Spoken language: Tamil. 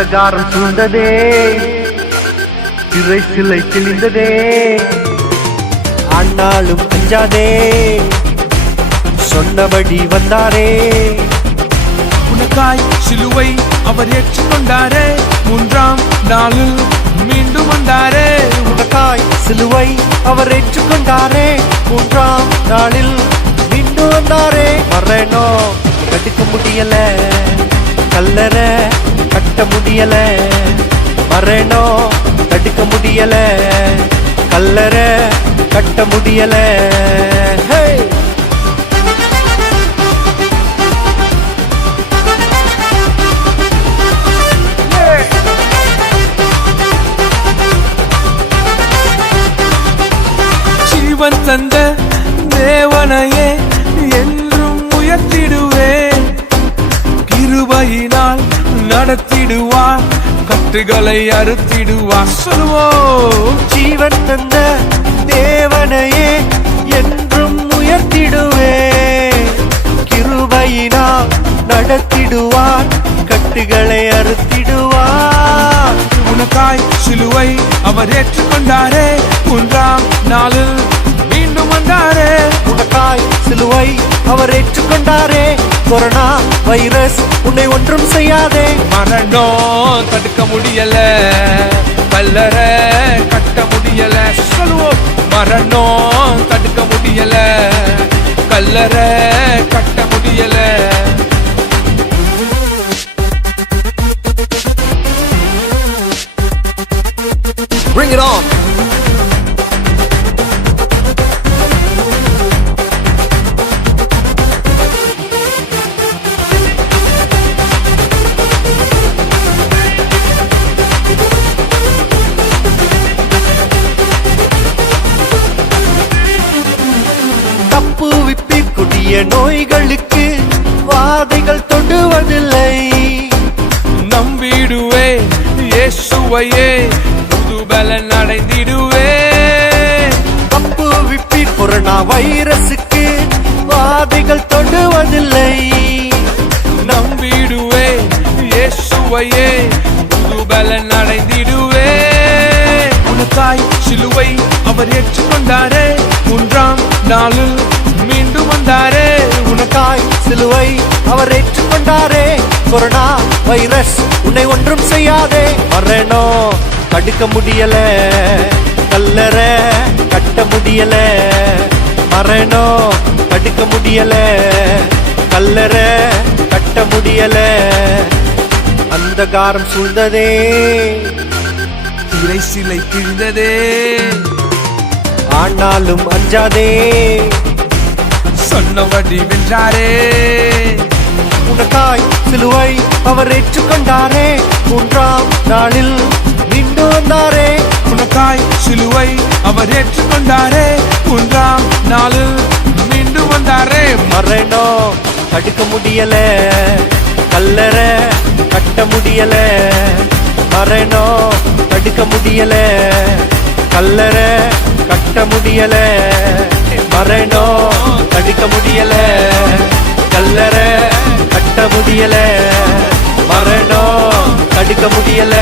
அந்தகாரம் சூழ்ந்ததே, திரை சிலை தெளிந்ததே. ஆனாலும் அஞ்சாதே, சொன்னபடி வந்தாரே. உனக்காய் சிலுவை அவர் ஏற்றுக்கொண்டாரே, மூன்றாம் நாளில் மீண்டும் வந்தாரே. உனக்காய் சிலுவை அவர் ஏற்றுக்கொண்டாரே, மூன்றாம் நாளில் மீண்டும் வந்தாரே. மரணம் தடுக்க முடியல, கல்லறை கட்ட முடியல. மரணம் தடுக்க முடியல, கல்லறை கட்ட முடியல. ஜீவன் தந்த தேவனையே என்றும் உயர்த்திடுவேன், கிருபையினால் நடத்திடுவார், கட்டுகளை அறுத்திடுவார். சொல்லுவோம், ஜீவன் தந்த தேவனையே என்றும் உயர்த்திடுவேன், கிருபையினால் நடத்திடுவார், கட்டுகளை அறுத்திடுவார். உனக்காய் சிலுவை அவர் ஏற்றுக்கொண்டாரே, மூன்றாம் நாளில் மீண்டும் வந்தாரே. உனக்காய் சிலுவை அவர் ஏற்றுக்கொண்டாரே, கொரோனா வைரஸ் உன்னை ஒன்றும் செய்யாதே. மரணம் தடுக்க முடியல, கல்லறை கட்ட முடியல. சொல்லுவோம், மரணம் தடுக்க முடியல, கல்லறை கட்ட முடியல. Bring it on. தப்புவிப்பீர் கொடிய நோய்களுக்கு வாதைகள் தொடுவதில்லை. நம்பிடுவே இயேசுவையே, புதுபலன் அடைந்திடுவே. தப்புவிப்பீர் கொரோனா வைரசுக்கு வாதைகள் தொடுவதில்லை. நம்பிடுவே இயேசுவையே, புதுபலன் அடைந்திடுவே. உனக்காய் சிலுவை அவர் ஏற்றுக்கொண்டாரே, மூன்றாம் நாளில் மீண்டும் வந்தாரே. உனக்காய் சிலுவை அவர் ஏற்றுக்கொண்டாரே, கொரோனா வைரஸ் உன்னை ஒன்றும் செய்யாதே. மரணம் தடுக்க முடியல, கல்லறை கட்ட முடியல. மரணம் தடுக்க முடியல, கல்லறை கட்ட முடியல. அந்தகாரம் சூழ்ந்ததே, திரை சிலை கிழிந்ததே. ஆனாலும் அஞ்சாதே, சொன்னபடி வென்றாரே. உனக்காய் சிலுவை அவர் ஏற்றுக்கொண்டாரே, மூன்றாம் நாளில் மீண்டும் வந்தாரே. உனக்காய் சிலுவை அவர் ஏற்றுக்கொண்டாரே, மூன்றாம் நாளில் மீண்டும் வந்தாரே. மரணம் தடுக்க முடியல, கல்லறை கட்ட முடியல. மரணம் தடுக்க முடியல, கல்லறை கட்ட முடியல. மரணம் தடுக்க முடியல, கல்லறை கட்ட முடியல. மரணம் தடுக்க முடியல.